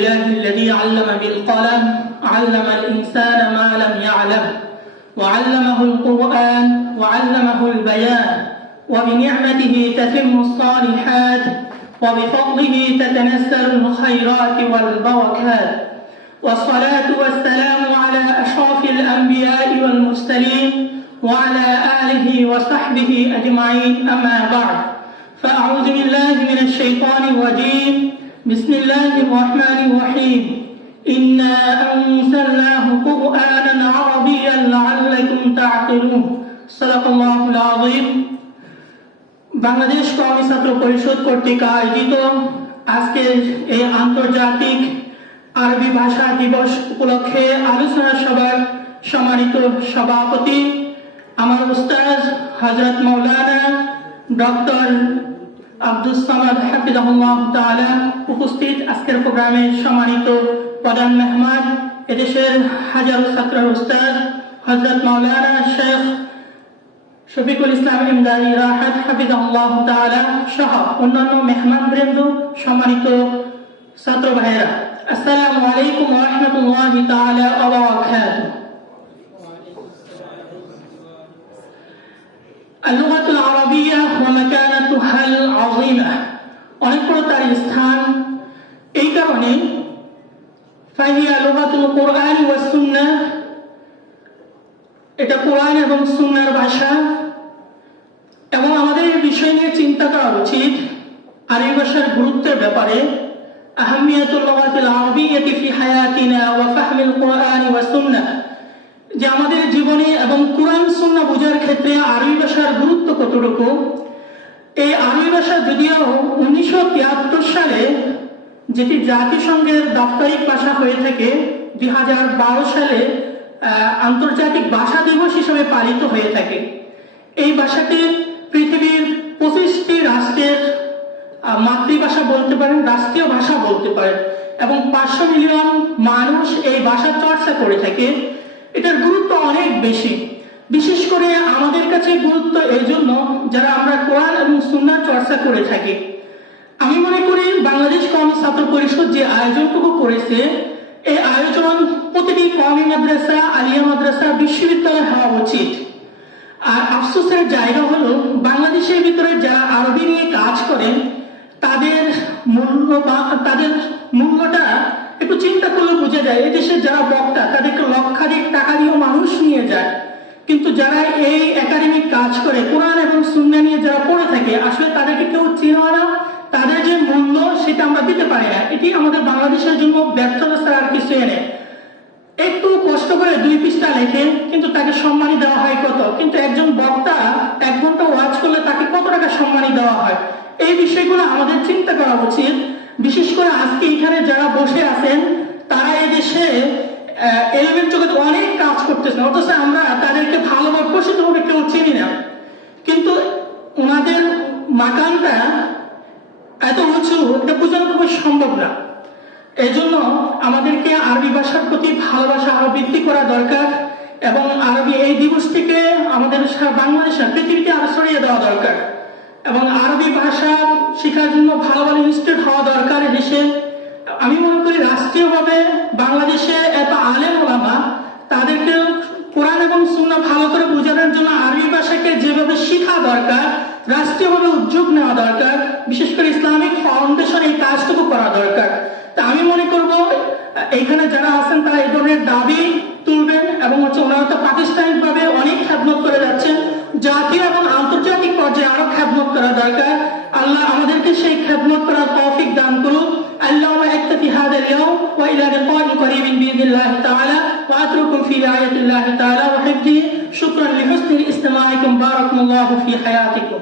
الله الذي علم بالقلم علم الإنسان ما لم يعلم وعلمه القرآن وعلمه البيان وبنعمته تتم الصالحات وبفضله تتنزل الخيرات والبركات. والصلاة والسلام على أشرف الأنبياء والمرسلين وعلى آله وصحبه أجمعين. أما بعد فأعوذ بالله من الشيطان الرجيم. بسم الله الرحمن الرحيم إنا أنزلناه قرآنا عربيا لعلكم تعقلون صدق الله العظيم বাংলাদেশ কওমি ছাত্র পরিষদ কর্তৃক আয়োজিত আজকের এই আন্তর্জাতিক আরবি ভাষা দিবস উপলক্ষে আলোচনা সভার সম্মানিত সভাপতি আমার উস্তাদ হজরত মৌলানা ডক্টর আব্দুল সামাদ হাফিজাহুল্লাহ তাআলা উপস্থিত আজকের প্রোগ্রামে সম্মানিত প্রধান মেহমান এদেশের হাজারো ছাত্রের উস্তাদ হজরত মৌলানা শেখ শফিকুল ইসলাম ইমদারি রাহাত হাফিজাহুল্লাহ তাআলা সহ অন্যান্য মেহমান বৃন্দ সম্মানিত ছাত্র ভাইয়েরা আসসালামু আলাইকুম ওয়া রাহমাতুল্লাহি তাআলা ওয়া বারাকাতুহু اللغة العربية ومكانتها আলিমা না। অনেকগুলো তার স্থান। এই কারণে কোরআন ওয়া সুন্নাহ, এটা কোরআন এবং সুন্নার ভাষা। এবং আমাদের এই বিষয় নিয়ে চিন্তা করা উচিত আরবি ভাষার গুরুত্বের ব্যাপারে। যে আমাদের জীবনে এবং কোরআন সুন্না বোঝার ক্ষেত্রে আরবি ভাষার গুরুত্ব কতটুকু? এই আরবি ভাষা যদিও উনিশশো তিয়াত্তর সালে যেটি জাতিসংঘের দাপ্তরিক ভাষা হয়ে থাকে, দুই হাজার বারো সালে আন্তর্জাতিক ভাষা দিবস হিসেবে পালিত হয়ে থাকে। এই ভাষাটি পৃথিবীর পঁচিশটি রাষ্ট্রের মাতৃভাষা বলতে পারেন, রাষ্ট্রীয় ভাষা বলতে পারেন, এবং পাঁচশো মিলিয়ন মানুষ এই ভাষা চর্চা করে থাকে। এটার গুরুত্ব অনেক বেশি। বিশেষ করে আমাদের কাছে গুরুত্ব এই জন্য যারা আমরা কোরআন এবং সুন্নার চর্চা করে থাকি। আমি মনে করি বাংলাদেশ কওমি ছাত্র পরিষদ যে আয়োজনটুকু করেছে, এই আয়োজন প্রতিটি কওমি মাদ্রাসা, আলিয়া মাদ্রাসা, বিশ্ববিদ্যালয় হওয়া উচিত। আর আফসোসের জায়গা হলো বাংলাদেশের ভিতরে যারা আরবি নিয়ে কাজ করেন, তাদের মূল্য বা তাদের মূল্যটা একটু চিন্তা করলে বোঝা যায়। এদেশের যারা বক্তা, তাদেরকে লক্ষাধিক টাকা দিয়েও মানুষ নিয়ে যায়। কিন্তু যারা এই একাডেমিক কাজ করে, কোরআন এবং সুন্না নিয়ে যারা পড়ে থাকে, আসলে তাদেরকে কেউ চিনে না। তাদের যে মূল্য সেটা আমরা দিতে পারি না। এটি আমাদের বাংলাদেশের জন্য ব্যর্থতা ছাড়া আর কিছু এনে একটু কষ্ট করে দুই পৃষ্ঠা লেখে কিন্তু তাকে সম্মানী দেওয়া হয় কত? কিন্তু একজন বক্তা এক ঘণ্টা ওয়াজ করলে তাকে কত টাকা সম্মানী দেওয়া হয়? এই বিষয়গুলো আমাদের চিন্তা করা উচিত। বিশেষ করে আজকে এখানে যারা বসে আছেন, তারা এদেশে দেশে এলিমেন্ট জগতে অনেক কাজ করতেছেন। অথচ আমরা ভালোভাবে কেউ চিনি না। কিন্তু ওনাদের মাকানটা এত উঁচু এটা বোঝানো খুবই সম্ভব না। এই জন্য আমাদেরকে আরবি ভাষার প্রতি ভালোবাসা আরও বৃদ্ধি করা দরকার এবং আরবি এই দিবসটিকে আমাদের বাংলাদেশে, পৃথিবীতে আরও ছড়িয়ে দেওয়া দরকার। এবং আরবি ভাষা শেখার জন্য ভালো ভালো ইনস্টিটিউট হওয়া দরকার দেশে। আমি মনে করি রাষ্ট্রীয়ভাবে বাংলাদেশে এত আলেম ওলামা তাদেরকে কোরআন এবং সুন্না ভালো করে বোঝানোর দরকার রাষ্ট্রীয়ভাবে উদ্যোগ নেওয়া দরকার বিশেষ করে ইসলামিক ফাউন্ডেশন এই কাজটুকু করা দরকার তা আমি মনে করব এইখানে যারা আছেন তারা এই ধরনের দাবি তুলবেন এবং হচ্ছে ওনারা তো প্রাতিষ্ঠানিক ভাবে অনেক খ্যাতমত করে যাচ্ছেন জাতীয় এবং আন্তর্জাতিক পর্যায়ে আরো খ্যাতমত করা দরকার আল্লাহ আমাদেরকে সেই খ্যাতমত করার তৌফিক দান করুন اللهم اكتفي هذا اليوم والى لقاء قريب باذن الله تعالى واترككم في رعايه الله تعالى وحفظه شكرا لحسن استماعكم. بارك الله في حياتكم.